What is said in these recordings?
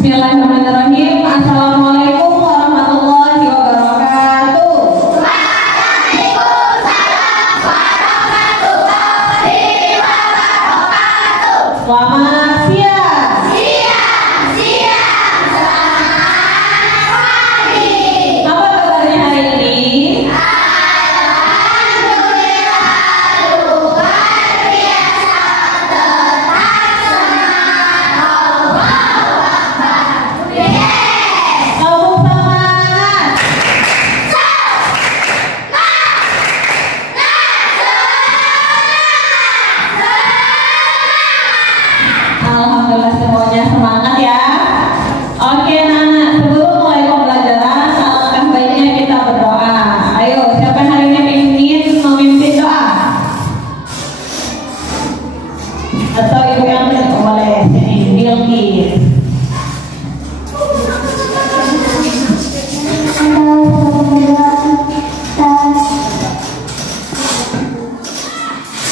Bismillahirrahmanirrahim. Assalamualaikum warahmatullahi wabarakatuh. Waalaikumsalam warahmatullahi wabarakatuh. Selamat siang. Siang. Selamat pagi. Apa kabarnya hari ini? Alhamdulillah luar biasa terlaksana. Allahu Akbar. Yes. Kamu semangat. Alhamdulillah semuanya semangat ya. Oke Nana, sebelum mulai pembelajaran, alangkah baiknya kita berdoa. Ayo, siapa hari ini ingin memimpin doa? Atau ibu yang boleh sini, Bilqis.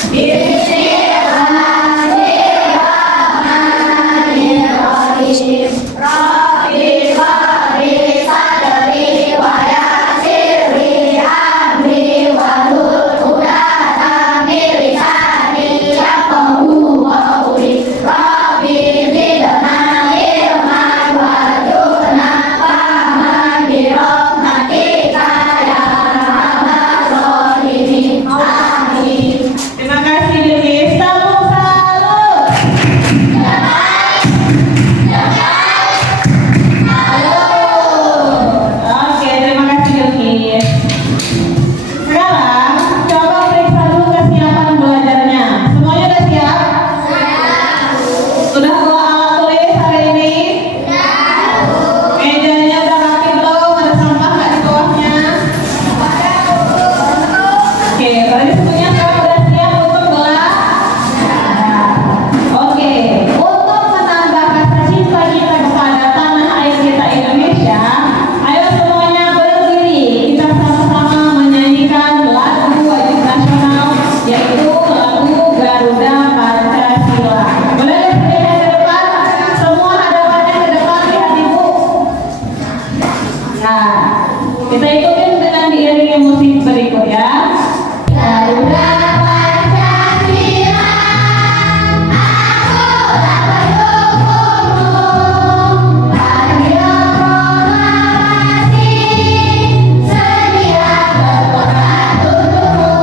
Bismillahirrahmanirrahim. Rabbi bari sadri wa yassirli amri wahlul 'uqdatam min lisani yafqahu qawli. Rabbi zidna ilman warzuqna fahman bi rahmatika ya arhamar rahimin. Amin. Terima kasih Bilqis. Tepuk salut. Oke, terima kasih Bilqis. Sekarang coba periksa dulu kesiapan belajarnya. Semuanya udah siap? Sudah bawa alat tulis hari ini? Mejanya udah rapi belum? Ada sampah nggak di bawahnya? Oke, berarti semuanya sekarang udah siap untuk belajar. Oke, untuk menambah rasa cinta kita kepada tanah air kita Indonesia, ayo semuanya berdiri. Kita sama-sama menyanyikan lagu wajib nasional, yaitu lagu Garuda Pancasila. Boleh berdiri ke depan? Semua hadapannya ke depan, lihat ibu. Nah, kita ikutin dengan diiringi musik berikut ya. Garuda Pancasila, aku tak mendukungmu. Radio proklamasi, sedia berkorban untukmu.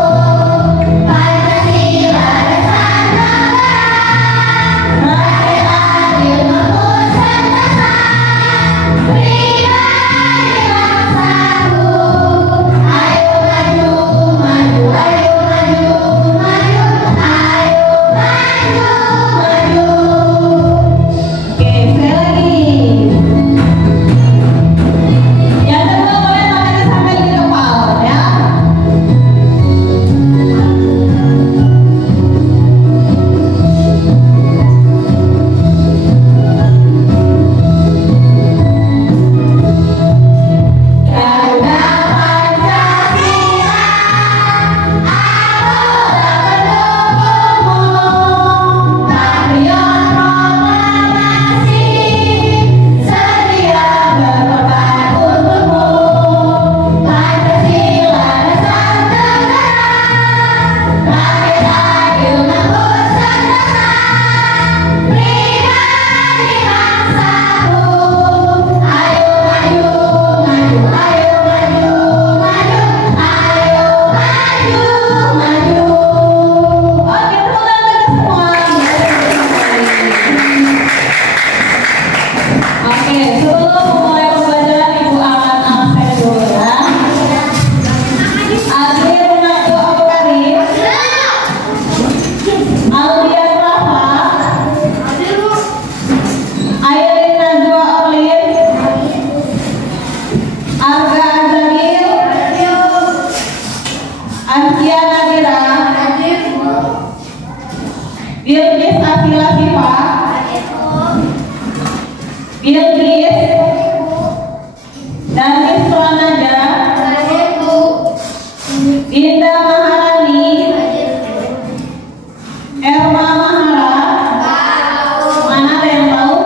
Pancasila dasar negara, rakyat adil memutuskan dasar. Pribadi bangsaku, ayo maju, maju, ayo maju, maju, ayo maju, maju. Oke, sekali lagi. Yang kedua boleh tangannya sampai di kepala ya. Garuda Pancasila, aku tak mendukungmu. Patriot proklamasi, sedia berkorban untukmu. Pancasila dasar negara, rakyat adil memutuskan dasar. Pribadi bangsaku, ayo maju, maju, ayo maju, maju, ayo maju, maju. Oke, tepuk tangan kita semua. Oke, sebelum memulai pembelajaran Ibu akan absen dulu ya. Adil Nado Karim, Aldian Rafa, Aileen Najwa Orlin, Arga Azamil, Azkia Nadira, Bilqis Afila Sifa, Bilqis dan Isra Naja, Dinda Maharani, Erma Mahara, mana ada yang tahu?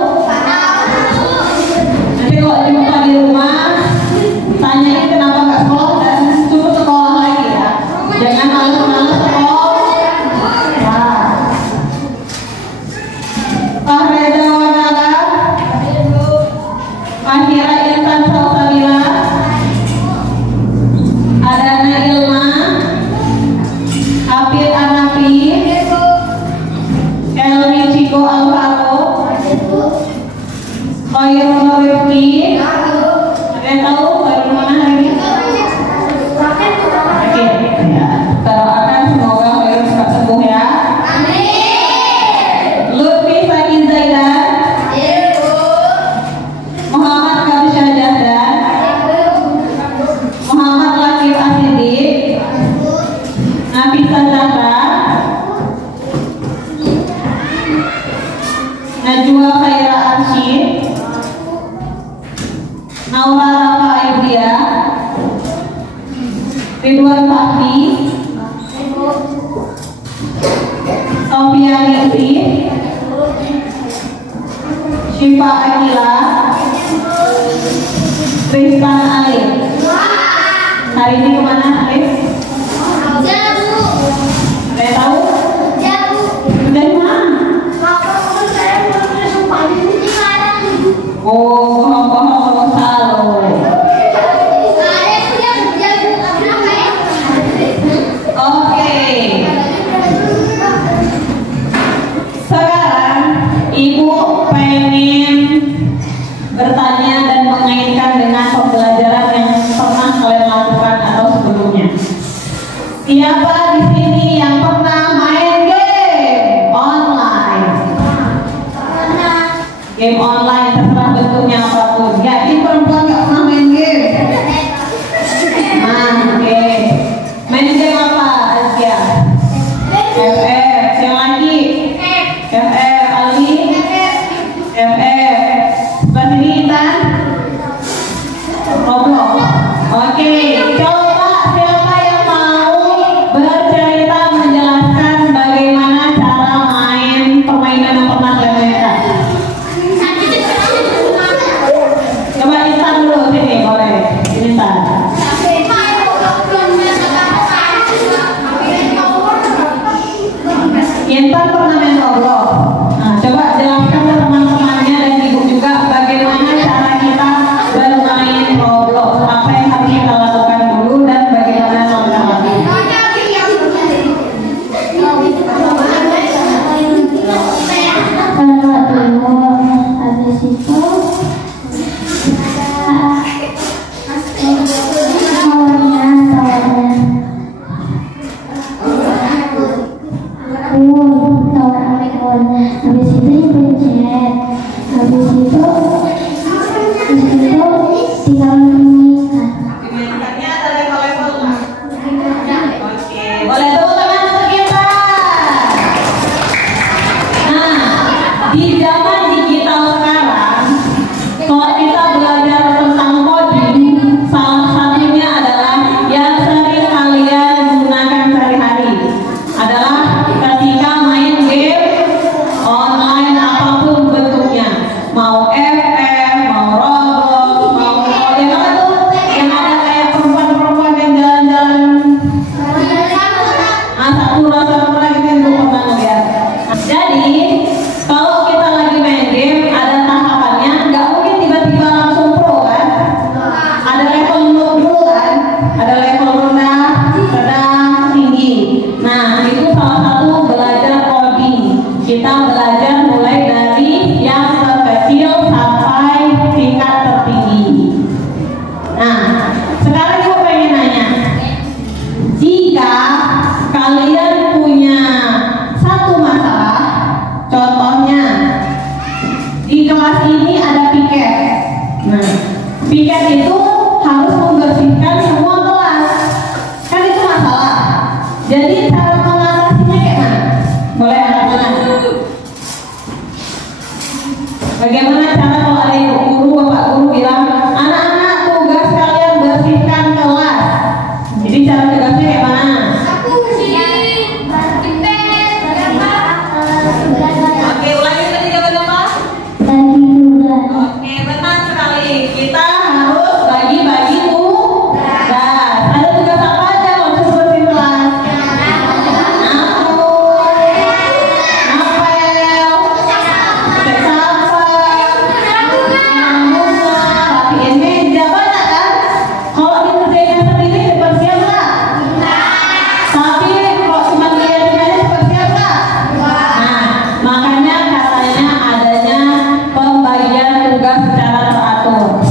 Yunus Rifki? Ada yang tahu dari mana hari ini? Oke, ya. Kita doakan semoga Hoirul cepat sembuh ya. Lutfi Sakin Zaidan, Muhammad Kabisha Jahdan, Muhammad Lakif Asidik, Nafisa Zahra, Najwa Khaira Arsyid, Naura Rafa Aidia, Ridwan Fahmi, Sofia Nisi, Syifa Akila, Tristan Alif. Hari ini kemana Alif? Ada yang tahu? Dari mana? Oh, bohong-bohong selalu. Oke. Sekarang Ibu pengen bertanya dan mengaitkan dengan pembelajaran yang pernah kalian lakukan atau sebelumnya. Siapa di sini yang pernah main game online? Game online terserah bentuknya apapun. Yakin perempuan nggak pernah main game? Nah, oke. Main game apa Asia? FF. Yang lagi? FF. Ali? FF. Sebelah sini Intan? Roblox. Oke. Coba siapa yang mau bercerita menjelaskan bagaimana cara main permainan yang pernah kalian mainkan? Coba Intan dulu.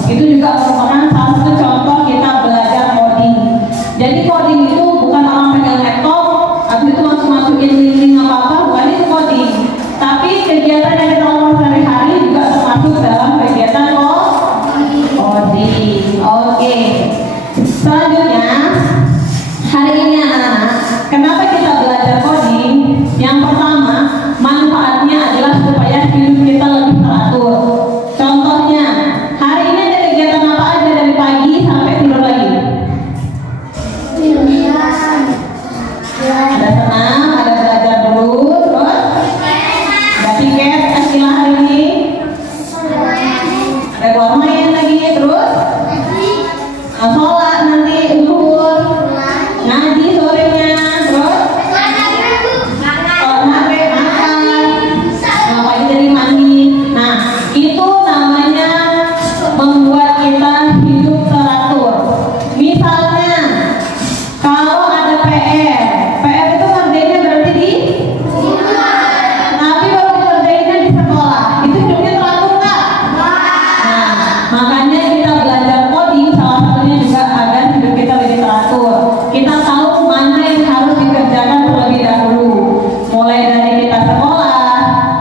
Itu juga merupakan salah satu contoh kita belajar coding. Jadi coding itu bukan orang pegang laptop, habis itu langsung masukin link apa-apa, bukan itu coding. Tapi kegiatan yang kita lakukan sehari-hari juga termasuk dalam kegiatan coding. Oke. Selanjutnya, hari ini anak-anak, kenapa kita belajar coding? Yang pertama, manfaatnya adalah supaya hidup kita lebih teratur. Contohnya, hari ini ada kegiatan apa aja dari pagi sampai tidur lagi? Ada senam, ada belajar dulu, terus ada tiket, istilah hari ini, ada keluar main lagi, terus sholat nanti zuhur, ngaji sorenya, terus maghrib makan, pagi dari mandi. Nah, itu namanya membuat kita hidup teratur. Misalnya, kalau ada PR itu kerjanya berarti di tapi kalau kerjanya di sekolah, itu hidupnya teratur nggak? Nah, makanya kita belajar coding salah satunya juga agar hidup kita lebih teratur. Kita tahu mana yang harus dikerjakan terlebih dahulu. Mulai dari kita sekolah,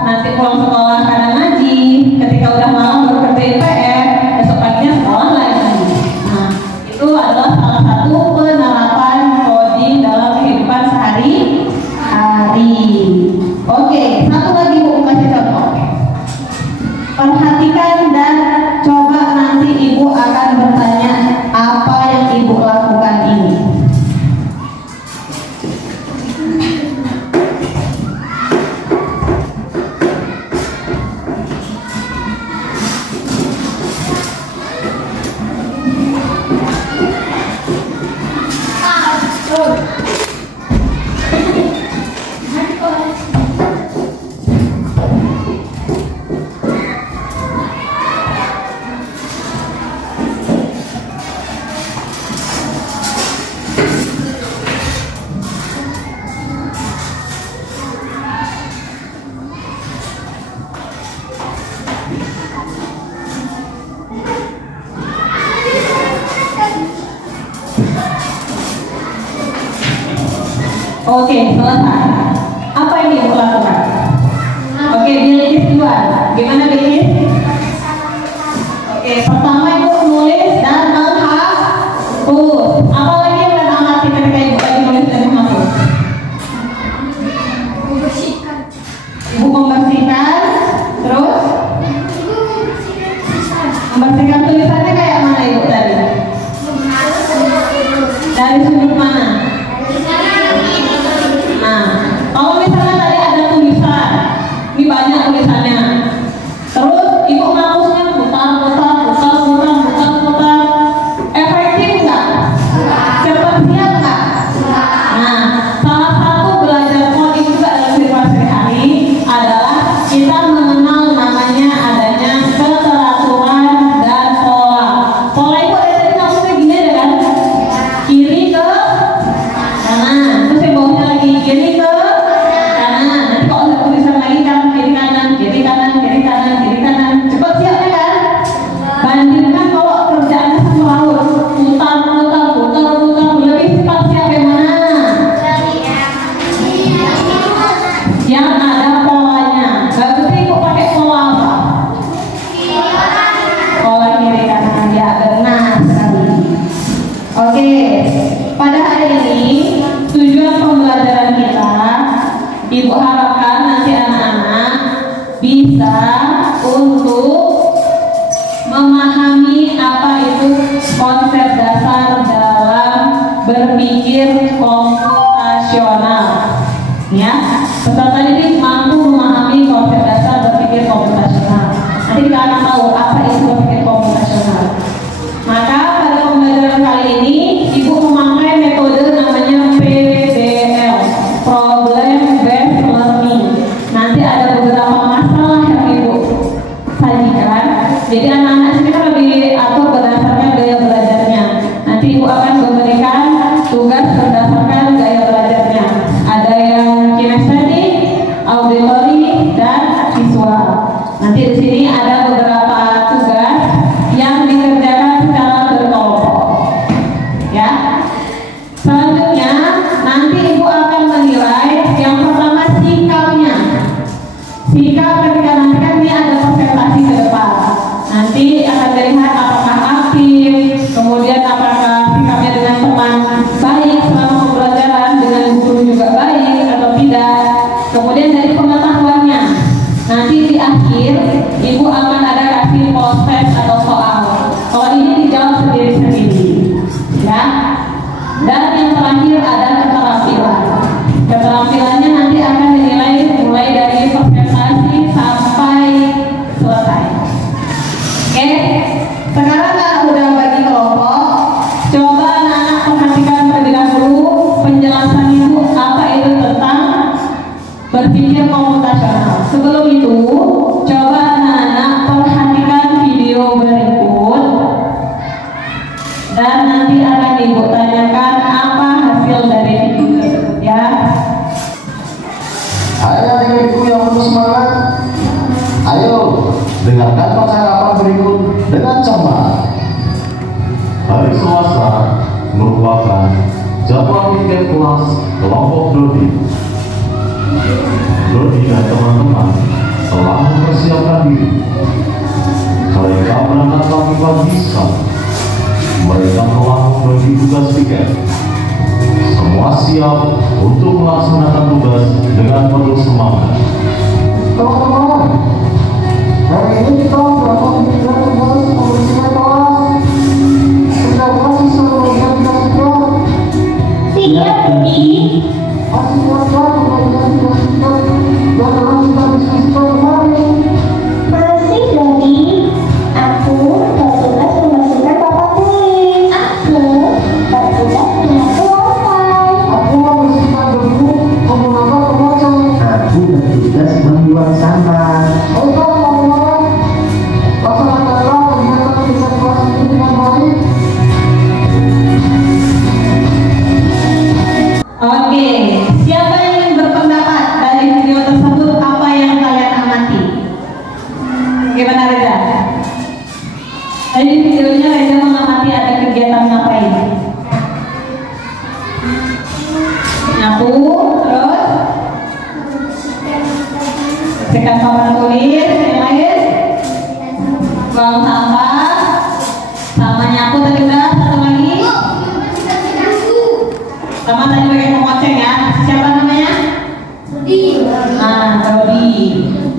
nanti pulang sekolah kadang ngaji, ketika udah malam baru kerjain PR, besok paginya sekolah lagi. Nah, itu adalah salah satu penerapan coding dalam kehidupan sehari-hari. Oke, satu lagi Bu kasih contoh. Perhatikan dan coba nanti Ibu akan bertanya apa yang Ibu lakukan ini. Oke, selesai. Apa yang Ibu lakukan? Oke, Bilkis duluan. Gimana Bilkis? Oke, pertama Ibu nulis dan menghapus. Apa lagi yang Anda amati ketika Ibu lagi nulis dan menghapus? Ibu membersihkan, terus membersihkan tulisannya kayak mana Ibu tadi? Dari sudut mana? Nah, kalau misalnya tadi ada tulisan, ini banyak tulisannya. Terus Ibu ngapusnya putar. Efektif nggak? Cepat siap nggak? Nah, salah satu belajar coding juga dalam kehidupan sehari-hari adalah kita mengenal namanya adanya keteraturan dan pola. Pola itu ada tadi ngapusnya gini ada kan? Kiri ke kanan, terus yang bawahnya lagi kiri ke kanan. Nanti kalau ada tulisan lagi kan kiri kanan. Cepat siapnya kan? Bandingkan kalau kerjaannya sama laut, putar, lebih cepat siap yang mana? Yang ada polanya. Berarti Ibu pakai pola apa? Pola kiri kanan, ya benar sekali. Oke, pada hari ini tujuan pembelajaran kita, Ibu harapkan nanti anak-anak bisa untuk memahami apa itu konsep dasar dalam berpikir komputasional. Ya, peserta ini mampu memahami konsep dasar berpikir komputasional. Nanti kita akan tahu apa itu berpikir komputasional. Maka pada pembelajaran kali ini Ibu memakai metode namanya PBL, Problem Based Learning. Nanti ada beberapa masalah yang Ibu sajikan. Jadi anak-anak sini kan lebih atur berdasarkan gaya belajarnya. Nanti Ibu akan memberikan tugas berdasarkan gaya belajarnya. Ada yang kinestetik, auditory, dan visual. Nanti di sini ada beberapa tugas yang dikerjakan kemudian apakah sikapnya dengan teman baik selama pembelajaran, dengan guru juga baik atau tidak. Kemudian dari pengetahuannya, nanti di akhir ibu akan ada kasih proses atau soal. Kalau ini dijawab sendiri-sendiri, ya. Dan yang terakhir ada keterampilan. Keterampilannya nanti akan dinilai mulai dari presentasi sampai selesai. Oke, sekarang kan udah bagi kelompok. Coba anak-anak perhatikan terlebih dahulu penjelasan ibu apa itu tentang berpikir komputasional. Sebelum itu, coba anak-anak perhatikan video berikut dan nanti akan ibu tanyakan apa hasil dari video tersebut, ya. Ayo adik-adikku yang penuh semangat, ayo dengarkan percakapan berikut dengan cermat. Hari Selasa merupakan jadwal weekend kelas kelompok Dodi. Dodi dan teman-teman telah mempersiapkan diri. Mereka berangkat pagi-pagi sekali. Mereka telah membagi tugas weekend. Semua siap untuk melaksanakan tugas dengan penuh semangat. Teman-teman, hari ini kita dapat memberikan tugas pembersihan kelas. Siapkah siswa membagikan tugas kita? Siap, Dodi. Masih siapkah membagikan tugas kita yang telah kita diskusikan kemarin? Masih, Dodi. Aku bertugas membersihkan papan tulis. Aku bertugas menyapu lantai. Aku membersihkan debu menggunakan pemocong. Aku bertugas membuang sampah. Baiklah teman-teman, laksanakanlah kegiatan weekend kelas ini dengan baik. Oke, siapa yang ingin berpendapat dari video tersebut, apa yang kalian amati? Gimana Reza? Tadi di videonya Reza mengamati ada kegiatan ngapain? Nyapu, terus bersihkan papan tulis, yang lain? Buang sampah, sama nyapu tadi udah, satu lagi? Sama tadi pakai pemoceng ya. Siapa namanya? Rodi.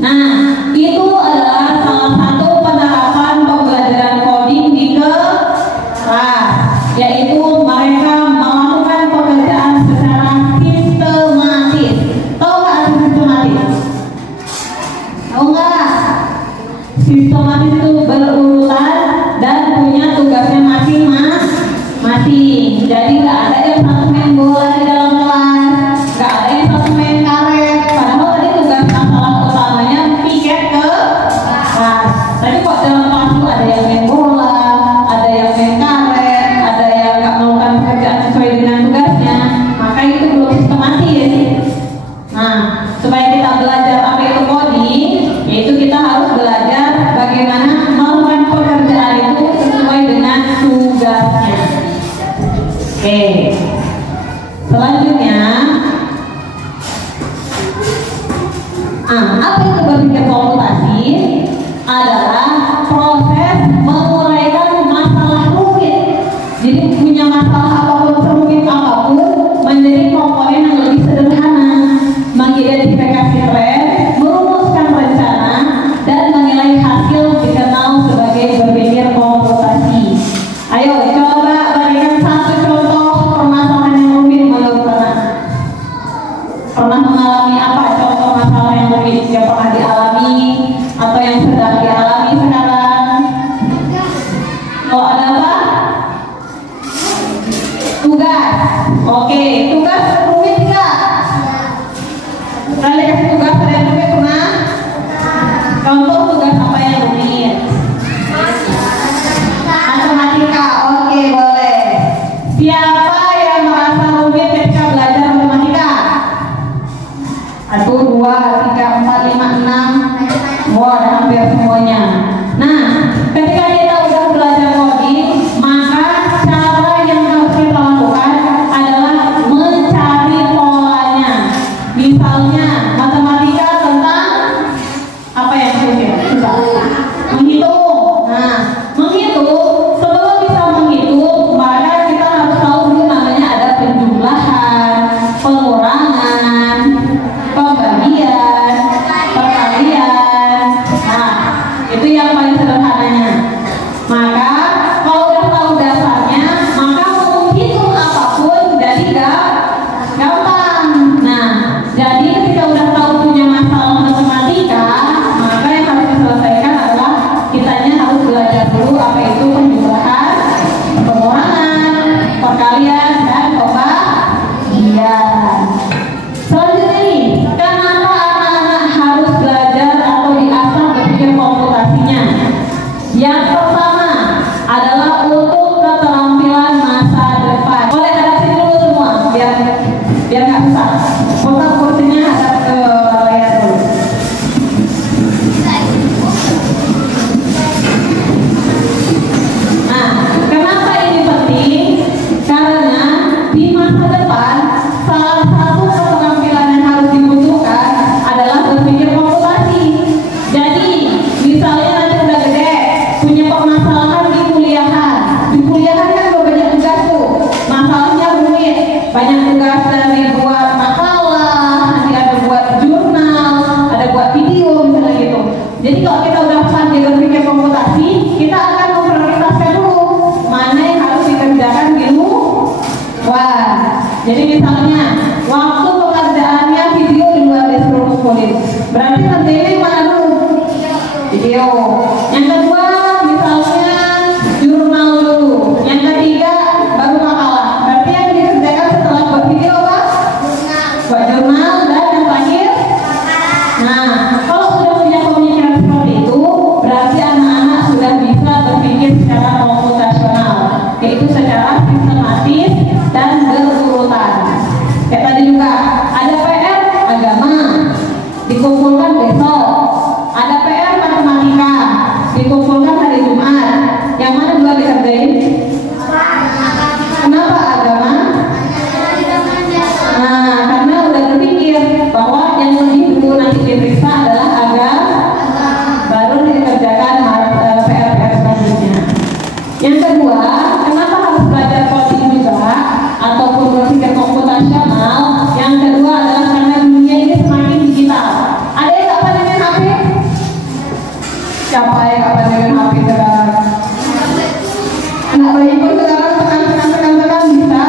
Nah, itu adalah salah satu penerapan pembelajaran coding di kelas, yaitu mereka melakukan pekerjaan secara sistematis. Tahu nggak arti sistematis? Tahu nggak? Sistematis itu berurutan dan punya tugasnya masing-masing. Jadi nggak ada yang satu main bola di dalam kelas, nggak ada yang satu main karet. Padahal tadi tugas masalah utamanya piket ke kelas. Tapi kok dalam kelas itu ada yang main bola, ada yang main karet, ada yang nggak melakukan pekerjaan sesuai dengan tugasnya. Maka itu belum sistematis. Nah, supaya kita belajar apa itu coding, yaitu kita harus belajar bagaimana melakukan pekerjaan itu sesuai dengan tugasnya. Oke, selanjutnya, apa itu berpikir komputasi? Adalah proses menguraikan masalah rumit. Jadi punya masalah apapun, serumit apapun, menjadi komponen yang lebih sederhana, mengidentifikasi tren, merumuskan rencana, dan menilai hasil dikenal sebagai berpikir komputasi. Ayo coba berikan satu contoh permasalahan yang rumit menurut anak. Pernah mengalami apa contoh masalah yang rumit yang pernah dialami atau yang sedang dialami sekarang? Oh, ada apa? Tugas. Oke, tugas rumit nggak? Kalian kasih tugas ada yang rumit pernah? Contoh tugas apa yang rumit? Matematika. Oke, boleh. Siapa yang merasa rumit ketika belajar matematika? 1, 2, 3, 4, 5, 6. Wah, ada hampir semuanya. Nah, ketika kita udah belajar coding, maka cara yang harus kita lakukan adalah mencari polanya. Misalnya matematika tentang apa yang susah? Menghitung. Nah, menghitung, sebelum bisa menghitung permasalahan di kuliahan. Di kuliahan kan banyak tugas tuh. Masalahnya rumit. Banyak tugas dari buat makalah, nanti ada buat jurnal, ada buat video misalnya gitu. Jadi kalau kita udah pandai berpikir komputasi, kita akan memprioritaskan dulu mana yang harus dikerjakan di luar. Jadi misalnya waktu pekerjaannya video di luar disuruh kulit, berarti kerjanya yang mana dulu? Video. Yang kedua misalnya jurnal dulu. Yang ketiga baru makalah. Berarti yang dikerjakan setelah buat video apa? Buat jurnal dan yang terakhir. Nah, kalau sudah punya pemikiran seperti itu, berarti anak-anak sudah bisa berpikir secara komputasional, yaitu secara sistematis dan berurutan. Kayak tadi juga ada PR agama dikumpulkan besok, ada PR matematika dikumpulkan hari Jumat. Yang mana dua dikerjain? Kenapa agama? Nah, karena udah berpikir bahwa yang lebih dulu nanti diperiksa adalah agama, baru dikerjakan PR selanjutnya. Yang kedua, kenapa harus belajar coding juga ataupun berpikir komputasional? Yang kedua adalah karena dunia ini semakin digital. Ada yang nggak pandai main HP? Siapa yang nggak pandai main HP sekarang? Anak bayi pun sekarang tekan bisa.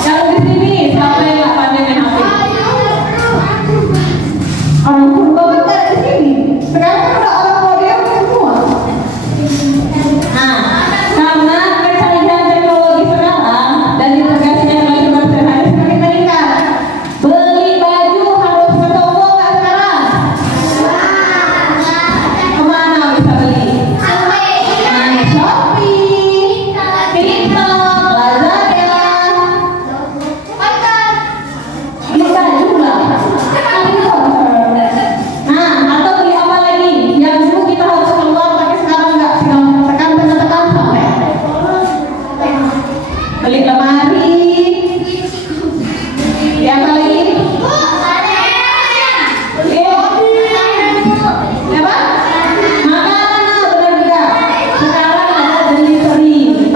Yang di sini siapa yang nggak pandai main HP? Orang purba betul di sini. Sekarang kan ada orang modern semua. Nah, karena kecanggihan teknologi sekarang dan integrasinya dengan sehari semakin meningkat. Beli baju harus ke toko nggak sekarang? Kemana bisa beli? Nah, Shopee, TikTok, Lazada. Beli baju lah. Nah, atau beli apa lagi? Yang dulu kita harus keluar, tapi sekarang nggak, tinggal tekan sampai. Beli lemari. Ya apa lagi? Beli apa? Makanan, benar juga. Sekarang ada delivery.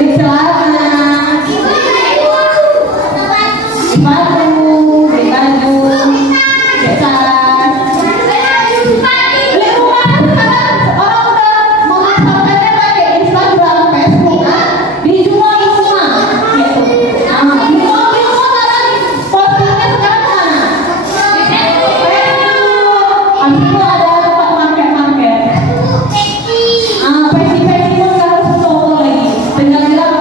Di celana, sepatu, beli baju, beli tas. Beli rumah sekarang orang udah memasarkannya pakai Instagram, Facebook, dijual rumah, gitu. Dijual sekarang, postingnya sekarang mana? Facebook. Habis itu ada tempat market. Peci pun nggak harus ke toko lagi, tinggal bilang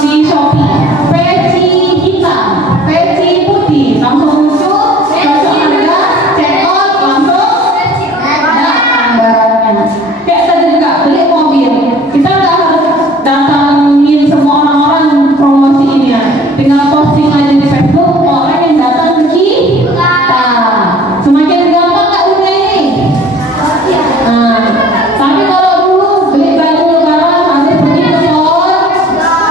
di Shopee. Peci hitam, peci putih, langsung muncul, cocok harga, check out, langsung datang barangnya. Kayak tadi juga beli mobil, kita nggak harus datangin semua orang-orang promosi ini ya. Tinggal posting aja di Facebook, orang yang datang ke kita. Semakin gampang nggak dunia ini? Nah, tapi kalau dulu beli baju lebaran harus pergi ke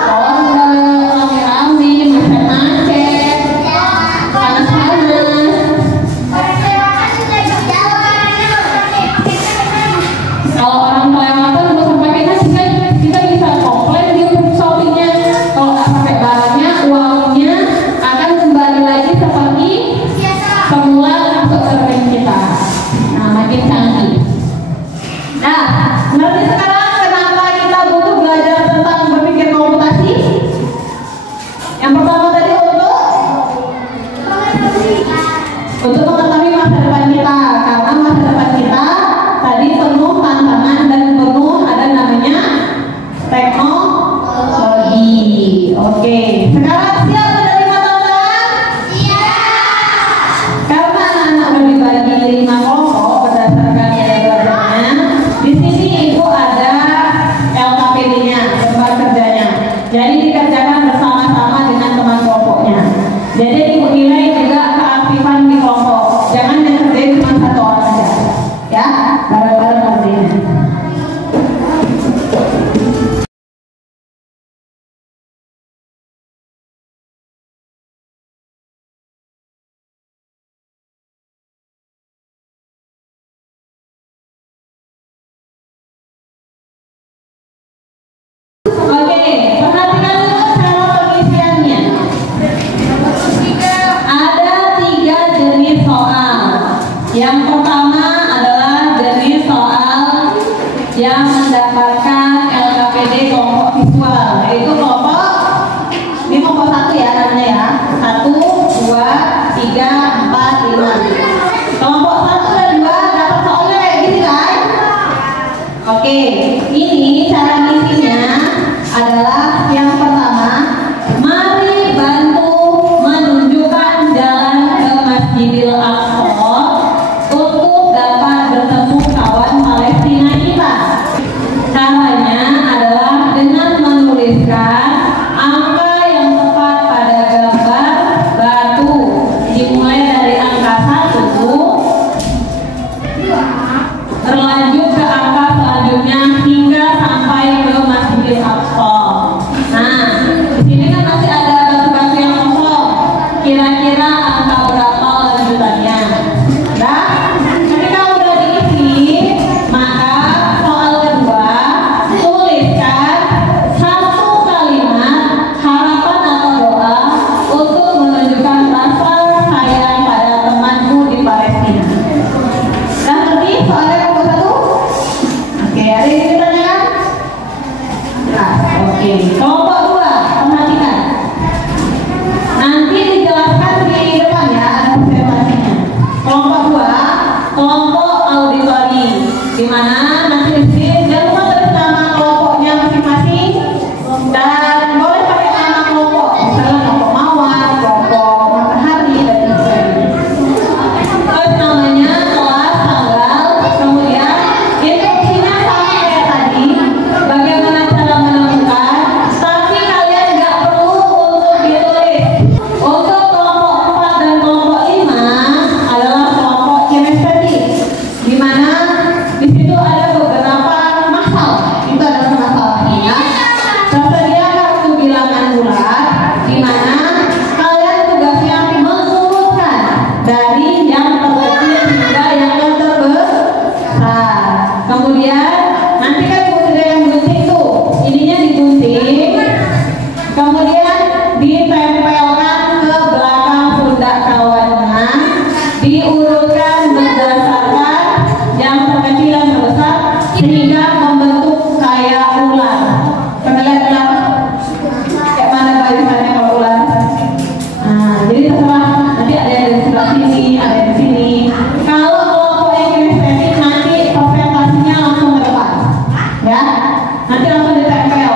rame-rame, macet-macet, panas-panas. Kalau orang kelewatan mau sampai kita bisa komplain di Shopee-nya. Kalau nggak pakai barangnya, uangnya akan kembali lagi seperti semula masuk ke rekening kita. Nah, makin canggih. Nah, ngerti sekarang kenapa kita butuh belajar tentang berpikir komputasi? Yang pertama tadi untuk mengetahui masa depan kita, karena masa depan kita tadi penuh tantangan Yang pertama adalah jenis soal yang mendapatkan LKPD kelompok visual, yaitu kelompok, ini kelompok 1 ya namanya ya, 1, 2, 3, 4, 5. Kelompok 1 dan 2 dapat soalnya kayak gini kan? Oke, ini cara ngisinya adalah yang pertama, mari bantu menunjukkan jalan ke Masjidil Aqsa untuk dapat bertemu kawan Palestina kita. Caranya adalah dengan menuliskan angka yang tepat pada gambar batu, dimulai dari angka 1 berlanjut ke angka selanjutnya hingga sampai ke Masjidil Aqsa. Nah, di sini kan masih ada batu-batu yang kosong. Kira-kira angka berapa lanjutannya? Nah, ketika udah diisi, maka soal kedua tuliskan satu kalimat harapan atau doa untuk menunjukkan rasa sayang pada temanku di Palestina. Nah, ngerti soalnya kelompok 1? Oke, ada yang ditanyakan? Nah, oke. Kelompok 2, perhatikan. Nanti dijelaskan di depan ya, ada observasinya. Kelompok 2, kelompok auditori, di mana nanti di sini jangan lupa tulis nama kelompoknya masing-masing dan boleh pakai nama kelompok, misalnya kelompok mawar, kelompok matahari dan sebagainya. Terus namanya, kelas, tanggal, kemudian instruksinya sama kayak tadi, bagaimana cara menemukan, tapi kalian nggak perlu untuk ditulis. Untuk kelompok 4 dan kelompok 5 adalah kelompok kinestetik, di mana di situ ada beberapa masalah. Itu adalah masalahnya. Tersedia kartu bilangan bulat, di mana kalian tugasnya mengurutkan dari yang terkecil hingga yang terbesar. Kemudian nanti kan sudah yang gunting tuh, ininya digunting, kemudian ditempelkan ke belakang pundak kawannya, diurutkan berdasarkan yang terkecil dan terbesar sehingga membentuk kayak ular. Pernah lihat ular? Kayak mana barisannya kalau ular? Nah, jadi terserah, nanti ada yang di sebelah sini, ada yang di sini. Kalau kelompok yang kinestetik nanti presentasinya langsung ke depan, ya. Nanti langsung ditempel.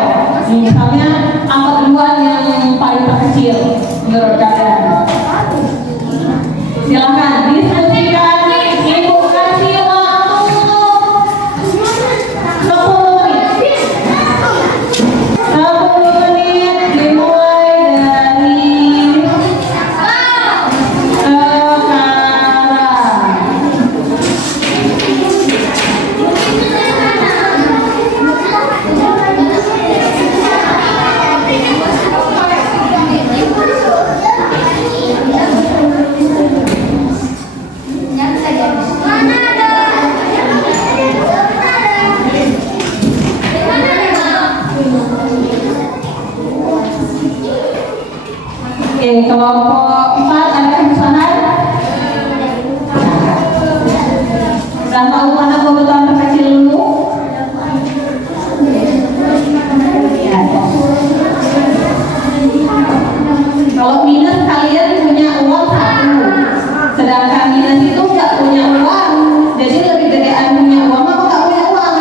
Misalnya angka duluan yang paling terkecil menurut kalian. Silakan diskusikan. Ibu kasih waktu 10 menit. 10 menit dimulai dari sekarang. Oke, kelompok 4 ada kesusahan? Udah tahu mana kebutuhan terkecil dulu? Ya. Kalau minus kalian punya uang 1, sedangkan minus itu nggak punya uang, jadi lebih gedean punya uang apa nggak punya uang?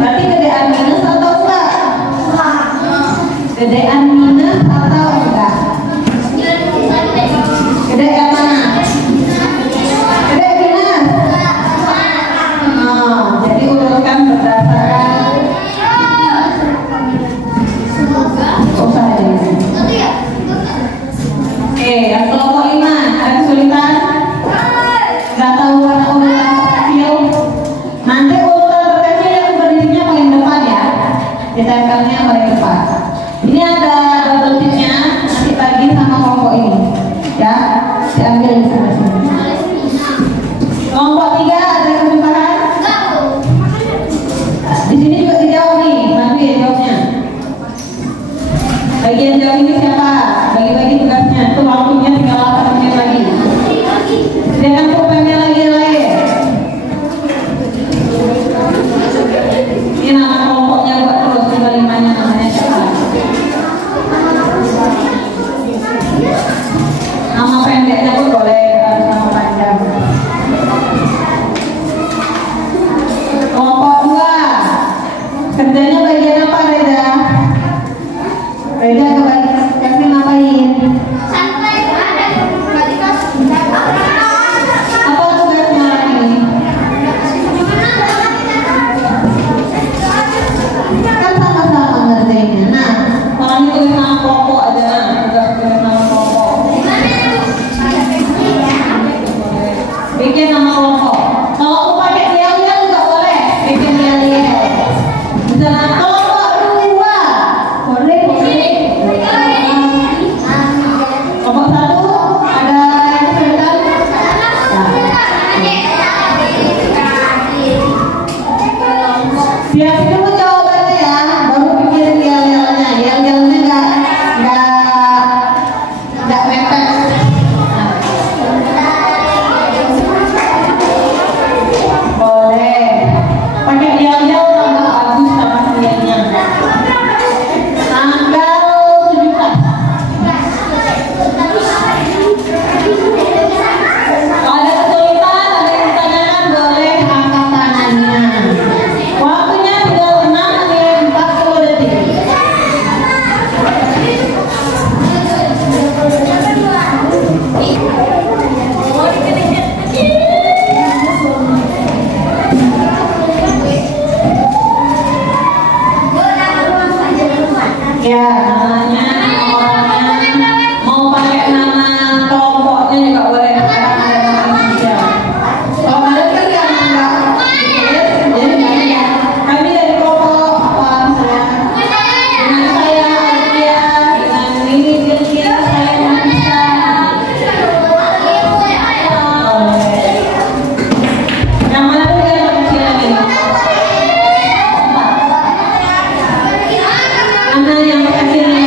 Berarti gedean minus atau enggak? Gedean minus atau enggak? Gede yang mana? Gede minus? Jadi urutkan berdasarkan usaha ini. Oke, yang kelompok 5 ada kesulitan? Nggak tahu warna urutan terkecil? Nanti urutan terkecil yang berdirinya paling depan ya, ditempelnya paling depan. Ini ada double sheetnya, nanti bagi sama kelompok ini, ya, diambil di sana sini. Kelompok 3 ada kesulitan? Di sini juga dijawab nih, bantu ya jawabnya. Bagian jawab ini siapa? Bagi-bagi tugasnya, itu waktunya tinggal 8 menit lagi. Dengan pulpennya Kerjanya bagian apa, Reza? Reza kasih ngapain? Apa tugasnya ini? Kan sama-sama ngerjainnya. Nah, orang itu tulis nama kelompok aja. Tulis nama kelompok. Bikin nama kelompok. Kalau aku pakai yel-yel nggak boleh. Bikin yel-yel. Misalnya kelompok 2. Boleh. Kelompok 1 ada yang kesulitan? Siap dulu jawabannya ya, baru pikirin yel-yelnya. Yel-yelnya nggak mepet. Boleh. Pakai yel-yel tambah bagus tampilannya. Tanggal 17. Kalau ada kesulitan, ada yang ditanyakan, boleh angkat tangannya. Waktunya tinggal 6 menit 40 detik. Ya, namanya, nomornya, mau pakai nama kelompoknya juga boleh. Sekarang ada nama Indonesia. Kalau ada kan yang enggak ditulis, jadi ya. Kami dari kelompok apa misalnya? Dengan saya Adia, dengan Lili Silvia, saya Nisa. Yang mana tuh yang kecil lagi? Mana yang kecil?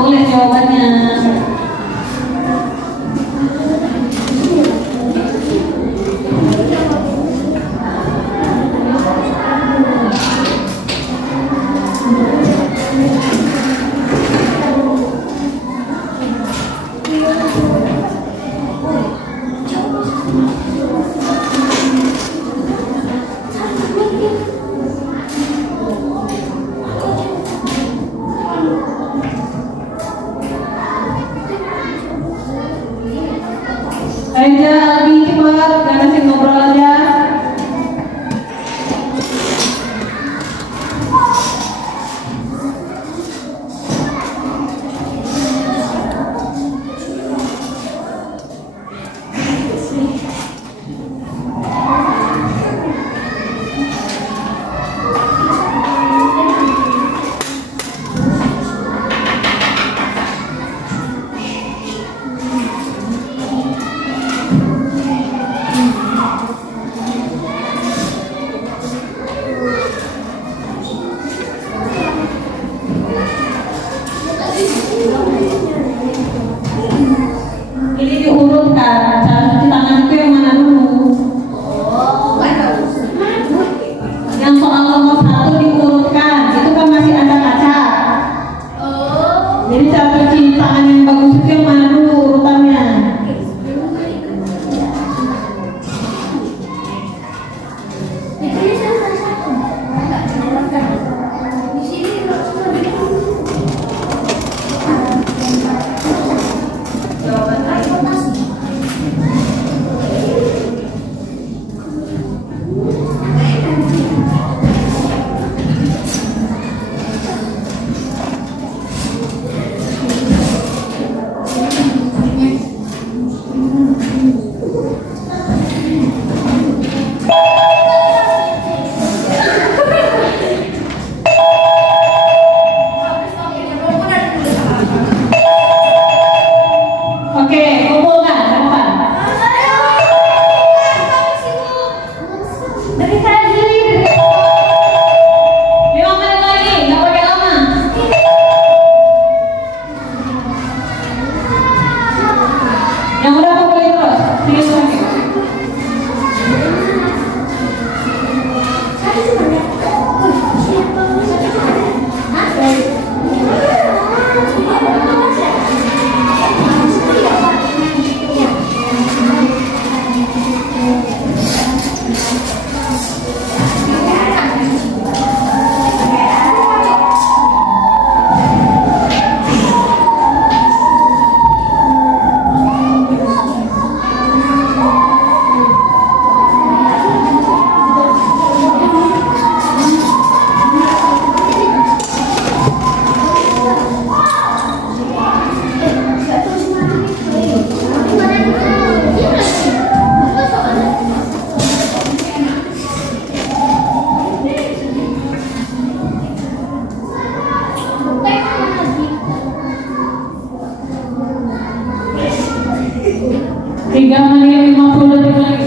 Tulis jawabannya. Aja lebih cepat, karena sih ngobrol aja. Ini diurutkan, cara cuci tangan itu yang mana dulu? Yang soal nomor 1 diurutkan, itu kan masih ada kaca. Jadi cara cuci tangan yang bagus itu yang mana dulu urutannya? Oke, kumpulkan, teman. Dari saya sendiri. 5 menit lagi, nggak pakai lama. Yang udah kumpulin terus, sini lagi. Tiga menit 50 detik lagi.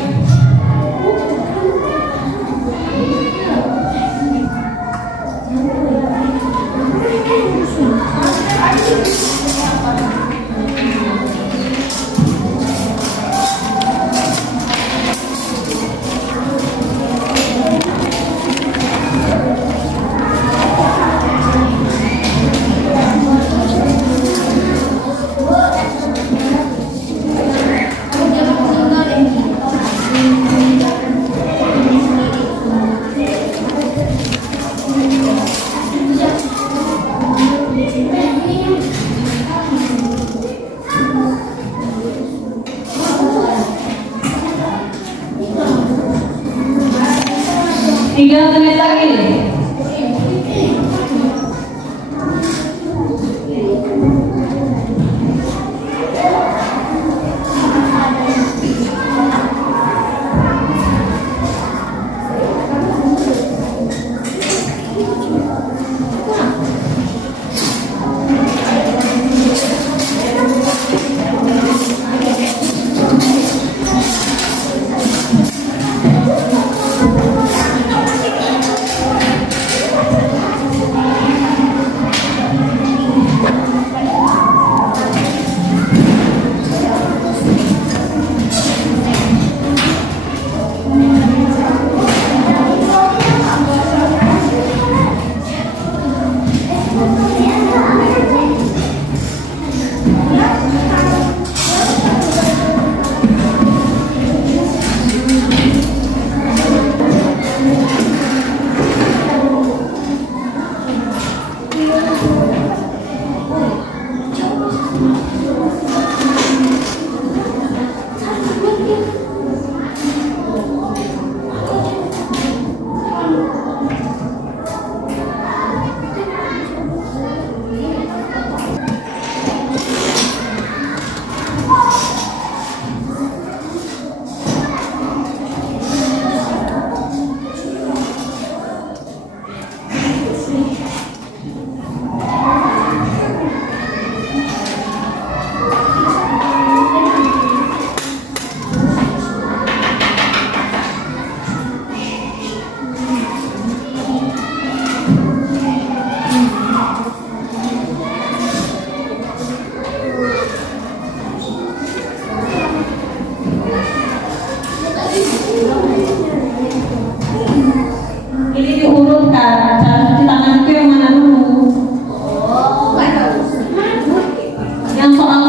Tiga menit lagi. Ini diurutkan, cara cuci tangan itu yang mana dulu? Yang soal